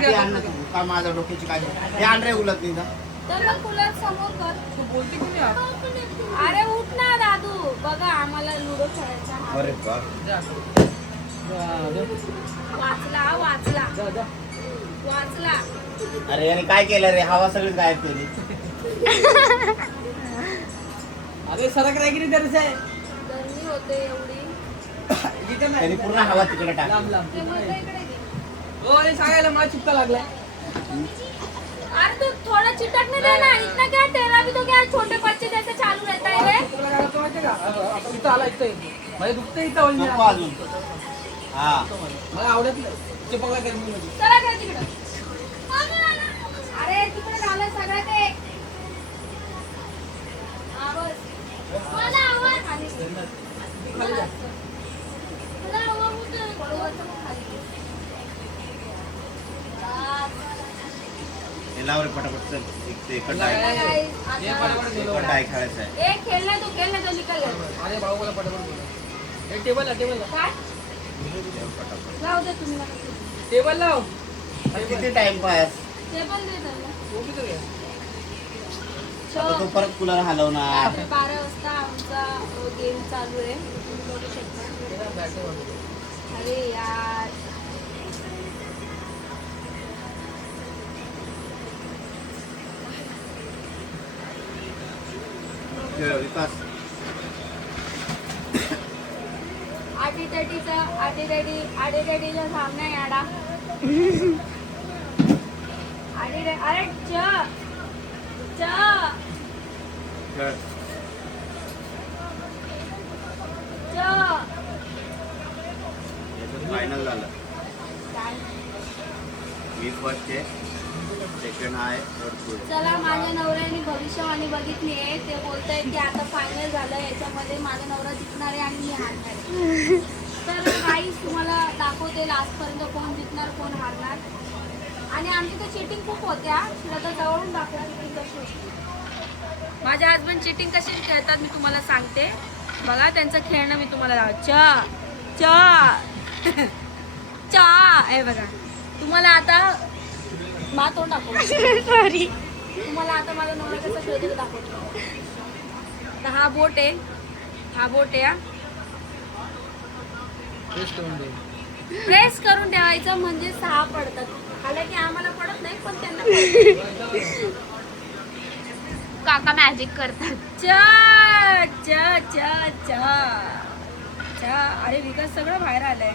काठी आण ना तू. का माझ्या डोक्याची काठी हे आण रे उलट नाही तर मग कूलर समोर कर. तू बोलते की नाही अरे उठ ना दादू. बघा आम्हाला लुडो खेळायचा आहे. अरे बाप जा वाचला वाचला जा जा वाचला. अरे याने काय केलं रे हवा सगळी गायब केली अरे सरक नाही की नाही तरच आहे गरमी होते एवढी. इथे नाही त्यांनी पूर्ण हवा तिकडे टाकली लांब लांब ते म्हणलं इकडे घे. हो अरे सांगायला मला चिपका लागलाय अरे तू थोड़ा चिटकने देना. इतना क्या तेरा भी तो क्या छोटे बच्चे जैसे चालू रहता है रे. तुला काय होतं माहितीये का आता इथं आला इथं माझ्या दुखतं इथं होईल नको अजून हा मला आवडत नाही चिपकला गरमीमध्ये चला घ्या तिकडं. अरे तिकडे झालं सगळं ते. आवाज मला आवाज खाली. मला आवाज होतं. बरोबरचं मग खाली. हे लाव रे पटापट चल एक ते इकडं आहे चला guys, ये आता पटापट गेलो इकडं आहे खेळायचं आहे ए खेळला तो निकल गया. अरे भाऊ मला पटापट बोला हे टेबल लाव काय जाऊ दे तुम्ही मला. टेबल लाव अरे किती टाइमपास ते पण दे त्यांना. झोपी तर घ्या. आता तो परत कूलर हलवणार रात्री 12 वाजता आमचा गेम चालू आहे. तुम्ही बघू शकता. तेरा बॅटरी वाजवतो. अरे यार खेळ विकास आटीचा सामना आहे आडा. अरे च खेळ याचं फायनल झालं मी फर्स्ट आहे सेकंड आहे थर्ड तू आहे. चला माझ्या नवऱ्याने भविष्यवाणी बघितली आहे. ते बोलतायत की आता फायनल झालं याच्यामध्ये माझा नवरा जिंकणार आहे आणि मी हारणार आहे. तर गाईस तुम्हाला दाखवते लास्टपर्यंत कोण जिंकणार कोण हारणार. आणि आमची तर चिटिंग खूप होत्या. श्रद्धा जवळून दाखवा चिटिंग कशी होती. माझे हजबंड चिटिंग कशी खेळतात मी तुम्हाला सांगते. बघा त्यांचं खेळणं मी तुम्हाला चा हे बघा. तुम्हाला आता मा तोंड दाखव. सॉरी तुम्हाला आता माझा नवरा कसा खेळतो दाखवतो. आता हा बोट आहे हा. टेस्ट करून दे. प्रेस करून ठेवायचं म्हणजे 6 पडतात. हालाकी आम्हाला पडत नाही पण त्यांना पडतात. काका मॅजिक करतात. च च च च च. अरे विकास सगळं बाहेर आलंय.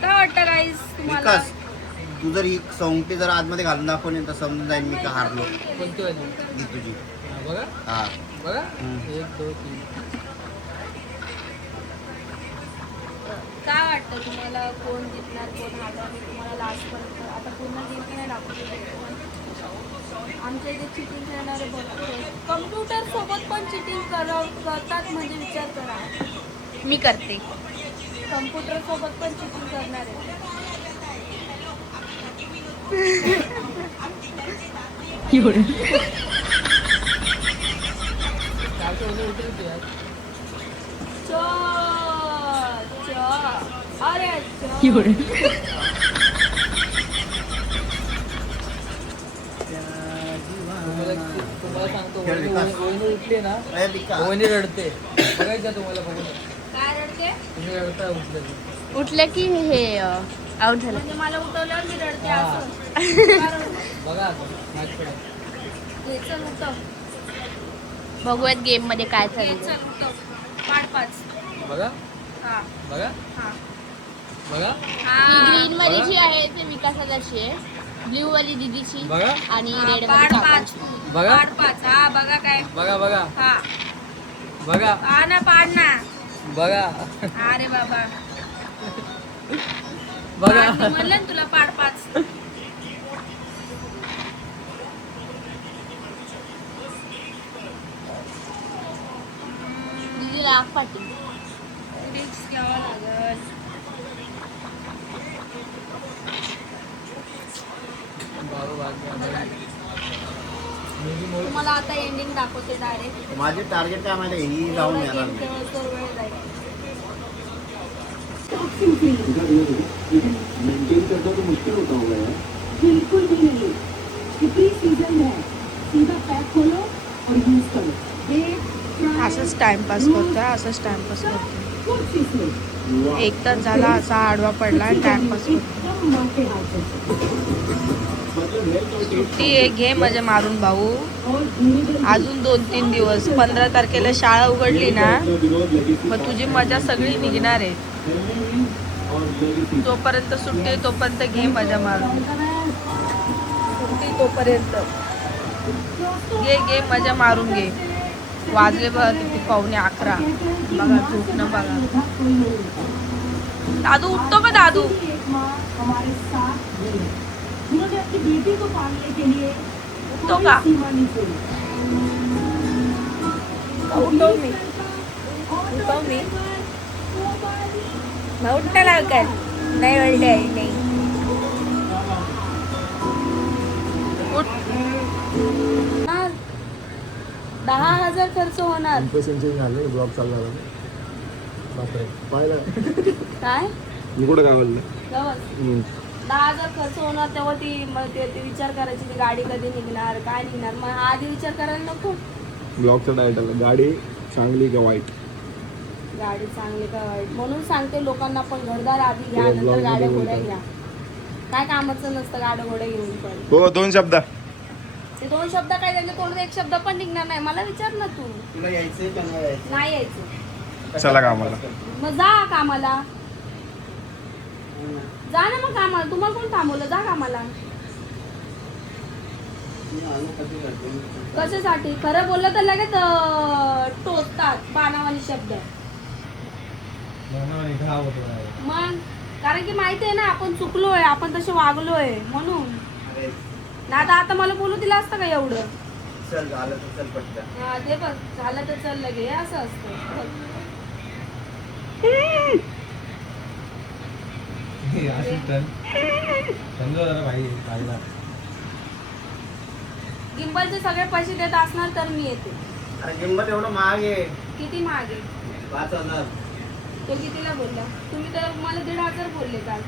काय वाटतं गाईस तुम्हाला. विकास तू जर ही सौंगटी जर आतमध्ये घालून दाखवली तर समजून जाईल मी का हारलो कोणती वाली ही तुझी हा, बघा हा बघा हम्म. 1 2 3 काय वाटतं तुम्हाला कोण जिंकणार कोण हारणार. मी तुम्हाला लास्टपर्यंत आता पूर्ण गेम नाही दाखवतो. आमच्या इथे चिटिंग करणारे भरपूर आहेत. कम्प्युटर सोबत पण चिटिंग करतात म्हणजे विचार करा. मी करते. कम्प्युटर सोबत पण चिटिंग करणार आहे. चारशे वगैरे उतरली होती यार. अरे तुम्हाला सांगतो खेळ विकास. वहिनी उठली ना अरे विकास वहिनी रडते बघायचं तुम्हाला बघून काय रडते तुम्ही रडता उठलं की. उठलं की हे आउट झालं. म्हणजे मला उठवल्यावर मी रडते हा. असं. बघा आता माझ्याकडे हे चल उठव. बघूयात गेम मध्ये काय हे चालू. चल उठव. 5 बघा हा बघा हा बघा हा. ग्रीन वाली जी आहे ते विकासाची आहे. ब्ल्यू वाली दीदीची बघा आणि हा, रेड पाड वाली 5 काकाची. बघा. पाड 5 हा बघा काय बघा बघा हा बघा हा ना पाड ना. बघा अरे बाबा बघा पाड मी म्हणलं ना तुला पाड 5. दीदीला आग पाठी. रिक्स घ्यावं लागल. तुम्हाला आता एंडिंग दाखवते डायरेक्ट. माझे टार्गेट काय माहिती आहे? ही जाऊन येणार नाही वेळ जाईल. मेंटेन करना तो मुश्किल होता होगा यार। बिल्कुल भी नहीं, कितनी सीजन है, सीधा पैक खोलो और यूज करो। असंच टाइमपास करतोय, असंच टाइमपास करतोय. कुछ इसमें 1 तास झाला असा आडवा पडला आणि टाइमपास करतो. एकदम माँ के हाथ से मतलब हेल्थ और सुट्टी आहे, घे मजा मारून भाऊ. और धीरे अजून 2-3 दिवस, 15 तारखेला शाळा उघडली ना विरोध लेगेसी मग तुझी मजा सगळी निघणार आहे. और लेगेसी जोपर्यंत सुट्टी आहे तोपर्यंत घे मजा मारून. सुट्टी तोपर्यंत घे मजा मारून घे. वाजले बघ किती 11:15. बघा झोपणं बघा. दादू उठतो का दादू? एक माँ हमारे साथ रही, जिन्होंने अपनी बेटी को पालने के लिए उठतो का? सीमा नहीं छोड़ी। उठव मी, उठव मी. मग उठता लवकर. नाही उठले नाही. उठ. 10,000 खर्च होणार. ब्लॉग चालला बापरे पाहिलं काय मी कुठं काय बोललं गवस 10,000 खर्च होणार तेव्हा ती मग ते विचार करायची ती गाडी कधी निघणार काय निघणार. मग आधी विचार करायला नको. ब्लॉगचा टायटल गाडी चांगली का वाईट. गाडी चांगली का वाईट म्हणून सांगते लोकांना पण घरदार आधी घ्या, हो, नंतर ब्लॉग गाड्या मध्ये घोड्या बोलतात. घ्या. काय कामाचं नसतं गाड्या घोड्या घेऊन पण. हो 2 शब्द ते 2 शब्द काय त्यांच्या तोंडात 1 शब्द पण निघणार नाही. मला विचार ना तू. तुला यायचंय का नाही यायचं? नाही यायचं चला कामाला. मग जा कामाला. जा ना मग कामाला. तुम्हाला कोण थांबवलं? जा कामाला. मी आणू कधी करते? कशासाठी? खरं बोललं तर लगेच टोचतात बाणावानी शब्द. मग कारण की माहिती आहे ना आपण चुकलोय, आपण तसे वागलोय म्हणून. अरे ना आता मला बोलू दिलं असतं का एवढं? चल झालं तर चल पटकन. हा ते बघ झालं तर चल लगे असं असतं. गिंबलचे सगळे पैसे देत असणार तर मी येते. अरे किंमत एवढं महाग आहे. किती मागे? 5,000. तो कितीला बोलला? तुम्ही तर मला 1,500 बोलले काल.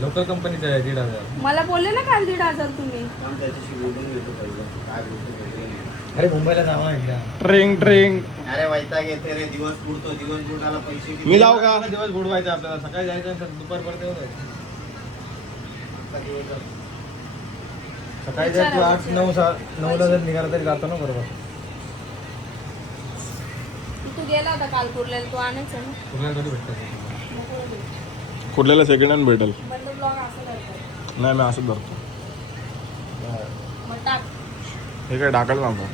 लोकल कंपनीचं आहे 1,500. मला बोलले ना काल 1,500 तुम्ही. आम्ही त्याच्याशी बोलून घेतो पहिलं. काय बोलतो बोलतो नाही. अरे मुंबईला जावा एकदा. ट्रिंग अरे वैताग येते रे. दिवस पुरतो, दिवस बुडाला पैसे किती? मी जाऊ का? दिवस बुडवायचा आपल्याला. सकाळी जायचं आणि दुपारपर्यंत येऊ जायचं. अख्खा दिवस जातो. सकाळी जर तू 8-9ला जर निघाला तरी जातो ना बरोबर. तू गेला होता काल कुर्ल्याला. तू आणायचं ना. तुम्हाला कधी भेटतं? नको बोलू. कुठल्याला सेकंड हँड भेटेल. बंद ब्लॉग असं करतात. नाही मी असंच धरतो. मग टाक. हे काय टाकायला सांगतो.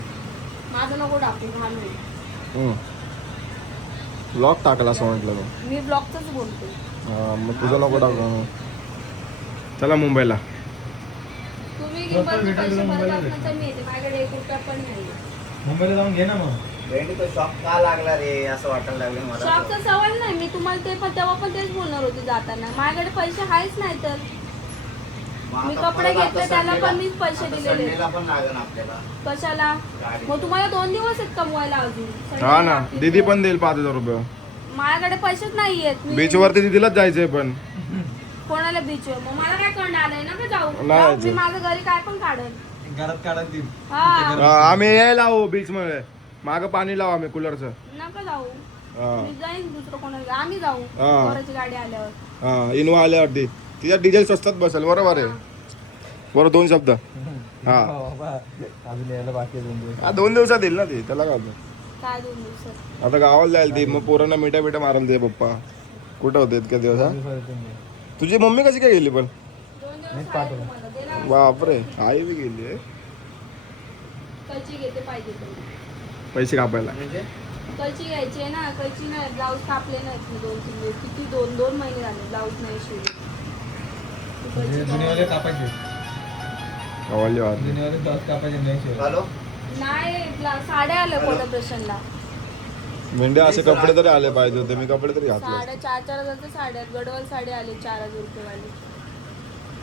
माझं नको टाकू. घाण होईल. ब्लॉग टाकला असं म्हटलं तू. मी ब्लॉगच बोलते. मग तुझं नको टाकू. चला मुंबईला. तुम्ही गिंबलचे पैसे भरत असणार तर मी येते. माझ्याकडे 1 रुपया पण नाही. मुंबईला जाऊन घे ना मग. भेंडी तो शॉप का लागला रे असं वाटायला लागलं मला. शॉपचा सवाल नाही. मी तुम्हाला ते पण तेव्हा पण तेच बोलणार होते जाताना. माझ्याकडे पैसे आहेच नाही तर. मग मी आता कपडे परत आता घेतले त्याला संडेला- पण मीच पैसे आता दिलेले. संडेला पण लागेल आपल्याला कशाला? गाडी. मग तुम्हाला 2 दिवस आहेत कमवायला अजून. हा ना संडेला दीदी पण देईल 5,000 रुपये. माझ्याकडे पैसेच नाहीयेत. बीच वरती दीदीलाच जायचंय पण. कोणाला बीचवर? मग मला काय करणं आलंय ना का जाऊ? नाही जाऊ, मी जायचं. माझं घरी काय पण काढन. घरात काढा ती. हा आम्ही यायला लावू बीच मध्ये. मागं पाणी लावू आम्ही कूलरचं. नका जाऊ. हा. मी जाईन दुसरं कोणाला. आम्ही जाऊ हा. पोराची गाडी आल्यावर. हा इनोवा आल्यावरती तिच्यात डिझेल स्वस्तात बसेल. बरोबर आहे. बरं 2 शब्द. हा अजून यायला बाकी आहे 2 दिवस. हा 2 दिवसात येईल ना ती. त्याला काय होतं. काय 2 दिवसात? आता गावाला जाईल ती. मग पोरांना मिठा मिठा मारायला ते पप्पा. कुठं होते इतक्या दिवस. हा तुझी मम्मी कशी काय गेली पण? 2 दिवस आहे तुम्हाला. दे ना. बापरे आई बी गेली आहे. कैची घेते पाहिजे तुम्ही. पैसे कापायला. म्हणजे कैची घ्यायची आहे ना. कैची नाही. ब्लाऊज कापले नाहीत मी 2-3 दिवस. किती 2 महिने झाले ब्लाऊज नाही शिवले. ती कैची जुनेवाले कापायचे. गावाली वाद. जुनेवाले ब्लाउज कापायचे नाही शिवाय. हॅलो नाही. साड्या आल्या कोलॅबरेशनला. मेंढ्या असे कपडे तरी आले पाहिजे होते. मी कपडे तरी घातले. साड्या 4-4 हजारच्या साड्या आहेत. गडवाल साडी आली 4,000 रुपयेवाली.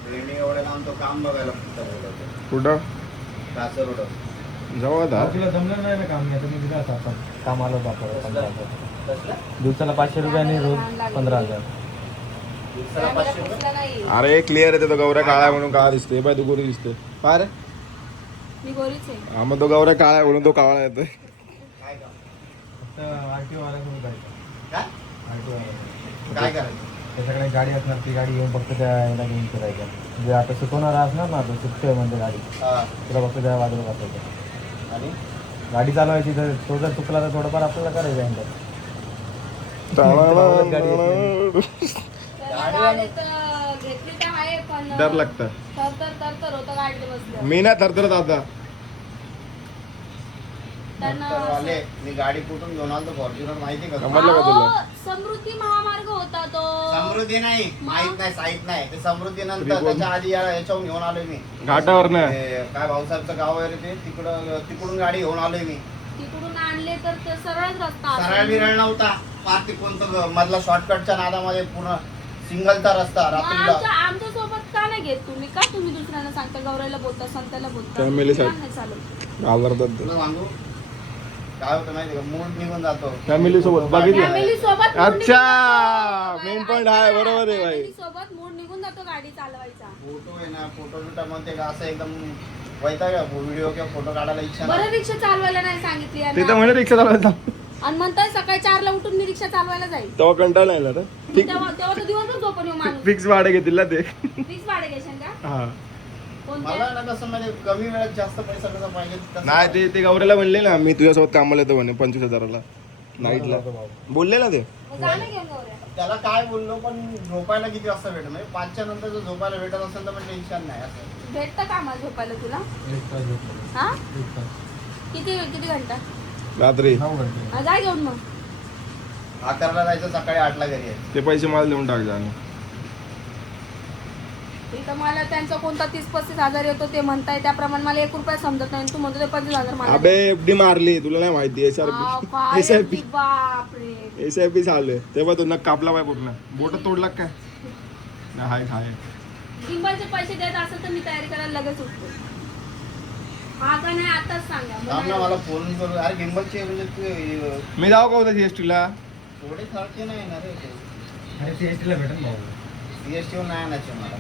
भेंडी एवढं लांब तो काम बघायला फक्त बोलवतो. कुठं कासरवड. जाऊ आता. तुला जमलं नाही ना काम. नाही तर मी दिला असता आपण कामाला जातो 15,000. कसलं? दिवसाला 500 रुपये आणि रोज 15,000. दिवसाला 500 रुपये. दिसला नाही. अरे क्लिअर आहे तो गौऱ्या काळा आहे म्हणून काळा दिसतोय बाय तू गोरी दिसते काय रे मी गोरीच आहे. हा मग तो गौऱ्या काळा आहे म्हणून तो काळा येतोय काय काम? फक्त RTO वाल्यासोबत जायचं. काय? RTO वाल्यासोबत. काय करायचं? त्याच्याकडे गाडी असणार ती गाडी घेऊन फक्त त्या याला घेऊन फिरायचं. म्हणजे आता शिकवणार असणार ना तो शिकतोय म्हणजे गाडी हा. तुला फक्त त्या बाजूला बसायचं. आणि गाडी चालवायची तर तो जर चुकला तर थोडंफार आपल्याला करायचं आहे. त्याला गाडीत घेतली तर आहे पण डर लागतं तर होतं गाडीत बसलं. मी नाही थरथरत आता त्यांना नंतर वाले मी गाडी कुठून घेऊन आलो फॉर्च्युनर माहिती का तुला? समजलं का तुला अहो, समृद्धी महामार्ग होता तो. समृद्धी नाही माहित नाही साहित नाही ते समृद्धी नंतर त्रिकोण. त्याच्या आधी याच्याहून घेऊन आलोय मी घाटावर नाही ते काय भाऊसाहेबचं गाव आहे रे ते तिकडून गाडी घेऊन आलोय मी तिकडून आणले तर ते सरळच रस्ता सरळ असेल. बिरळ नव्हता पार तिकडून मधला शॉर्टकटच्या नादामध्ये पूर्ण सिंगलचा रस्ता मग रात्रीला आमच्या सोबत का नाही घेत तुम्ही का तुम्ही दुसऱ्यांना सांगता गौराईला बोलता संताला बोलता Family का साठी. नाही चालत. घाबरतात तुला सांगू काय होतं माहिती का मूड निघून जातो फॅमिली सोबत बघितलं फॅमिली सोबत mood अच्छा निघून जातो. मेन पॉइंट आहे बरोबर आहे भाई Family सोबत मूड निघून जातो गाडी चालवायचा. फोटो आहे ना फोटो बिटा म्हणते का असं एकदम वैताग व्हिडिओ किंवा फोटो काढायला इच्छा बरं नाही. रिक्षा चालवायला नाही सांगितली ते तर यांना. म्हणे रिक्षा चालवायचा आणि म्हणताय सकाळी 4 ला उठून मी रिक्षा चालवायला जाईल तेव्हा कंटाळा नाही रे तेव्हा तर दिवसभर झोपून येऊ माणूस. फिक्स भाडे घेतील ना ते फिक्स भाडे घेशील का हा कोणत्या मला ना कसं म्हणजे कमी वेळात जास्त पैसा कसा पाहिजे तसं नाही ते गौऱ्याला म्हणले ना मी तुझ्यासोबत कामाला येतो म्हणे 25,000ला नाईटला बोलले ना ते मग जा ना घेऊन गौऱ्या. त्याला काय बोललो पण झोपायला किती वाजता भेटत म्हणजे 5च्या नंतर जर झोपायला भेटत असेल तर पण टेन्शन नाही असं भेटतं का आम्हाला झोपायला तुला एक तास झोपलो. हा एक तास. किती घंटा रात्री 9 घंटे. हा, जा घेऊन मग 11ला जायचं सकाळी 8ला घरी यायचं. ते पैसे मला देऊन टाक जाणे इथं मला त्यांचा कोणता 30-35 हजार येतो ते म्हणताय त्याप्रमाणे मला 1 रुपया समजत नाही आणि तू म्हणतो ते 25,000 मला अबे एफडी मारली तुला नाही माहिती हा, SRP काय SIP ती बापरे. SIP चालू आहे तेव्हा तो नक कापला पाय पूर्ण बोट तोडला काय नाही हाय हाय गिंबलचे पैसे देत असेल तर मी तयारी करायला लगेच उठतो. आता नाही आताच सांगा थांब ना मला. मला फोन करू अरे गिंबलचे म्हणजे तू मी जाऊ का होता CST-ला थोडे खर्चे नाही येणार रे अरे CST ला भेटेल भाऊ. सीएसटी नाही आणायचे मला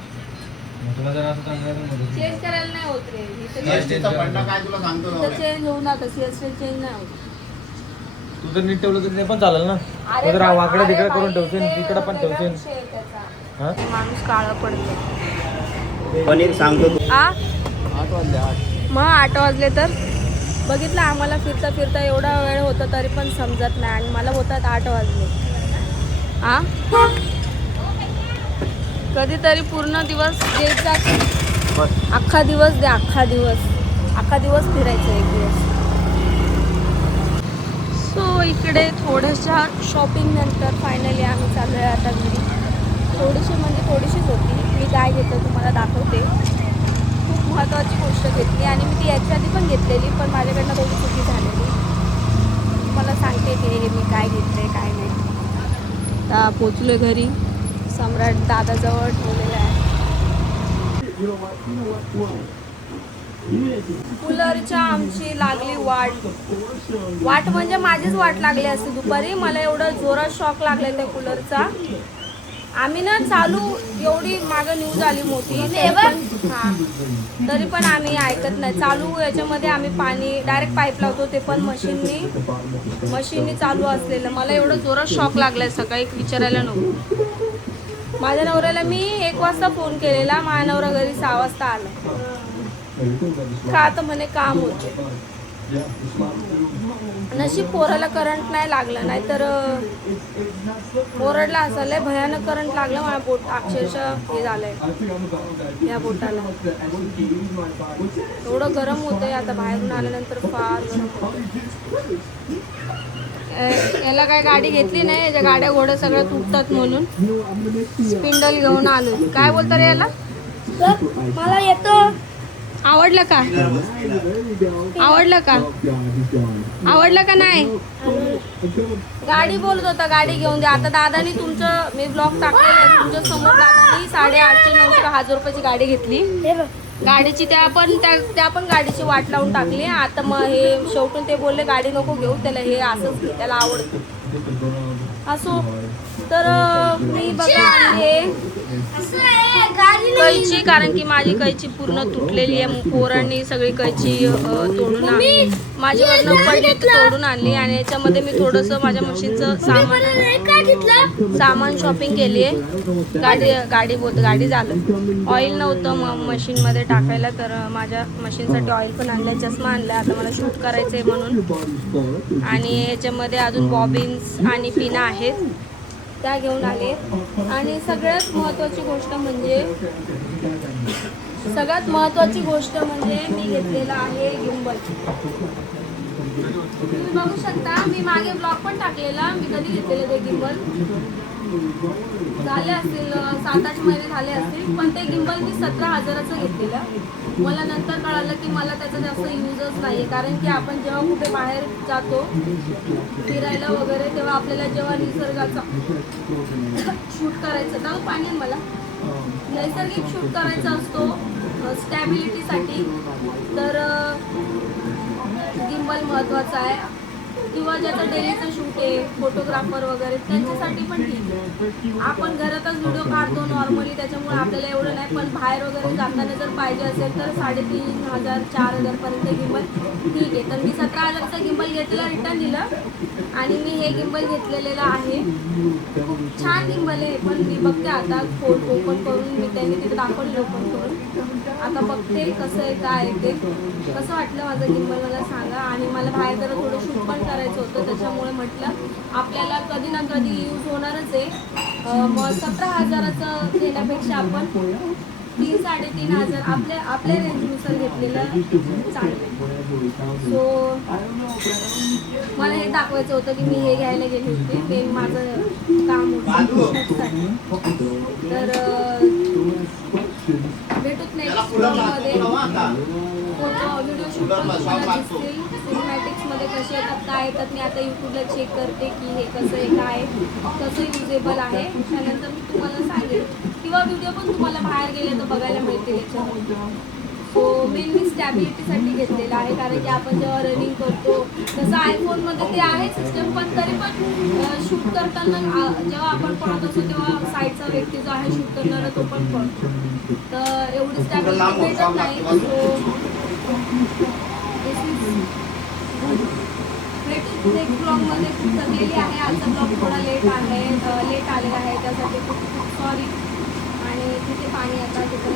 मग तुला जर असं चांगलं आहे तर मदत चेंज करायला नाही होत रे इथं सीएसटीचा फंडा काय तुला सांगतो ना रे. चेंज होऊन जातं सीएसटी चेंज नाही होत. तू जर नीट ठेवलं तर ते पण चालेल ना अरे तू जर वाकडं अरे तिकडे बाई, करून ठेवशील ते तिकडे पण वेगळा ठेवशील विषय आहे त्याचा. हा? ते माणूस काळा पडतो. पण एक सांगतो तू आ 8 वाजले 8. मग 8 वाजले तर बघितलं आम्हाला फिरता फिरता एवढा वेळ होता तरी पण समजत नाही आणि मला होतात 8 वाजले. आ कधीतरी पूर्ण दिवस द्यायचा अख्खा दिवस दे अख्खा दिवस फिरायचं एक दिवस. सो इकडे थोड्याशा शॉपिंग नंतर फायनली आम्ही चाललो आहे आता घरी. थोडीशीच होती. मी काय घेतलं तुम्हाला दाखवते. खूप महत्त्वाची गोष्ट घेतली आणि मी ती याच्या आधी पण घेतलेली पण माझ्याकडनं थोडी चुकी झालेली. मला सांगते की हे मी काय घेतले काय नाही. आता पोचलो घरी. सम्राट दादाजवळ ठेवलेलं आहे. कूलरच्या आमची लागली वाट म्हणजे माझीच वाट लागली असते दुपारी. मला एवढं जोरात शॉक लागला त्या कूलरचा. आम्ही ना चालू एवढी मागं न्यूज आली मोठी तरी पण आम्ही ऐकत नाही. चालू याच्यामध्ये आम्ही पाणी डायरेक्ट पाईप लावतो ते पण मशीननी चालू असलेलं. मला एवढं जोरात शॉक लागलाय सकाळी विचारायला नको. माझ्या नवऱ्याला मी 1 वाजता फोन केलेला. माझ्या नवरा घरी 6 वाजता आला. का आता म्हणे काम होते. नशीब पोराला करंट नाही लागलं नाहीतर ओरडला असा लय भयानक करंट लागलं. माझ्या बोट अक्षरशः हे झालंय या बोटाला. एवढं गरम होतंय आता बाहेरून आल्यानंतर फार गरम होतंय. याला काय गाडी घेतली नाही. याच्या गाड्या घोड्या सगळ्या तुटतात म्हणून स्पिंडल घेऊन आलो. काय बोलता रे याला मला येतं. आवडलं का नाही. गाडी बोलत होता गाडी घेऊन द्या. आता दादानी तुमचं मी ब्लॉग टाकलेलं आहे तुमच्या समोर. दादानी 850-900 रुपयाची गाडी घेतली. गाडीची त्या पण गाडीची वाट लावून टाकली. आता मग हे शेवटून ते बोलले गाडी नको घेऊ त्याला हे असंच घे त्याला आवडतं. असो तर मी बघा आणली कैची, कारण की माझी कैची पूर्ण तुटलेली आहे. पोरांनी सगळी कैची तोडून आणली, माझ्यावरनं पडली तर तोडून आणली. आणि याच्यामध्ये मी थोडंसं माझ्या मशीनचं सामान शॉपिंग केली आहे. गाडी झालं, ऑइल नव्हतं मशीनमध्ये टाकायला, तर माझ्या मशीनसाठी ऑइल पण आणलं, चष्मा आणला आता मला शूट करायचं आहे म्हणून. आणि याच्यामध्ये अजून बॉबिन्स आणि पिना आहेत, त्या घेऊन आले. आणि सगळ्यात महत्त्वाची गोष्ट म्हणजे मी घेतलेला आहे गिम्बल. तुम्ही बघू शकता, मी मागे ब्लॉग पण टाकलेला, मी कधी घेतलेलं ते गिम्बल. झाले असतील 7-8 महिने झाले असतील, पण ते गिम्बल मी 17,000चं घेतलेलं. मला नंतर कळालं की मला त्याचा जास्त यूजच नाही आहे, कारण की आपण जेव्हा कुठे बाहेर जातो फिरायला वगैरे, तेव्हा आपल्याला जेव्हा निसर्गाचा शूट करायचं ना, पाणी मला नैसर्गिक शूट करायचा असतो स्टॅबिलिटीसाठी, तर गिम्बल महत्त्वाचा आहे. किंवा ज्याचं डेलीचं शूट आहे, फोटोग्राफर वगैरे, त्यांच्यासाठी पण ठीक आहे. आपण घरातच व्हिडिओ काढतो नॉर्मली, त्याच्यामुळे आपल्याला एवढं नाही, पण बाहेर वगैरे जाताना जर पाहिजे असेल तर 3,500-4,000 पर्यंत गिम्बल ठीक आहे. तर मी 17,000चं गिम्बल घेतलेलं, रिटर्न दिलं आणि मी हे गिम्बल घेतलेलं आहे. खूप छान गिम्बल आहे, पण मी बघते आता ओपन करून, मी त्यांनी तिथे दाखवलेलं ओपन करून, आता बघते कसं आहे काय आहे ते. कसं वाटलं माझं गिम्बल मला सांगा. आणि मला बाहेर जरा थोडं शूट पण करायचं होतं, त्याच्यामुळे म्हटलं आपल्याला कधी ना कधी यूज होणारच आहे. मग 17,000चं घेण्यापेक्षा आपण 3-3,500 आपल्या रेंजनुसार घेतलेलं चांगलं. सो मला हे दाखवायचं होतं की मी हे घ्यायला गेले होते, ते माझं काम होतं. तर भेटूत नेक्स्ट ब्लॉगमध्ये. व्हिडिओ शूट पण तुम्हाला दिसतील, सिनेमॅटिक्समध्ये कसे येतात काय येतात. मी आता यूट्यूबला चेक करते की हे कसं आहे काय, कसं युजेबल आहे, त्यानंतर मी तुम्हाला सांगेल. किंवा व्हिडिओ पण तुम्हाला बाहेर गेले तर बघायला मिळतील याच्यामध्ये. सो मेनली स्टॅबिलिटीसाठी घेतलेलं आहे, कारण की आपण जेव्हा रनिंग करतो, तसं आयफोनमध्ये ते आहे सिस्टम, पण तरी पण शूट करताना जेव्हा आपण पळत असतो तेव्हा साईडचा व्यक्ती जो आहे शूट करणारा तो पण पळतो, तर एवढी स्टॅबिलिटी भेटत नाही. सो नेक्स्ट ब्लॉगमध्ये खूप थकलेली आहे. आजचा ब्लॉग थोडा लेट आलेला आहे, त्यासाठी खूप खूप सॉरी. आणि तिथे पाणी आता तिथं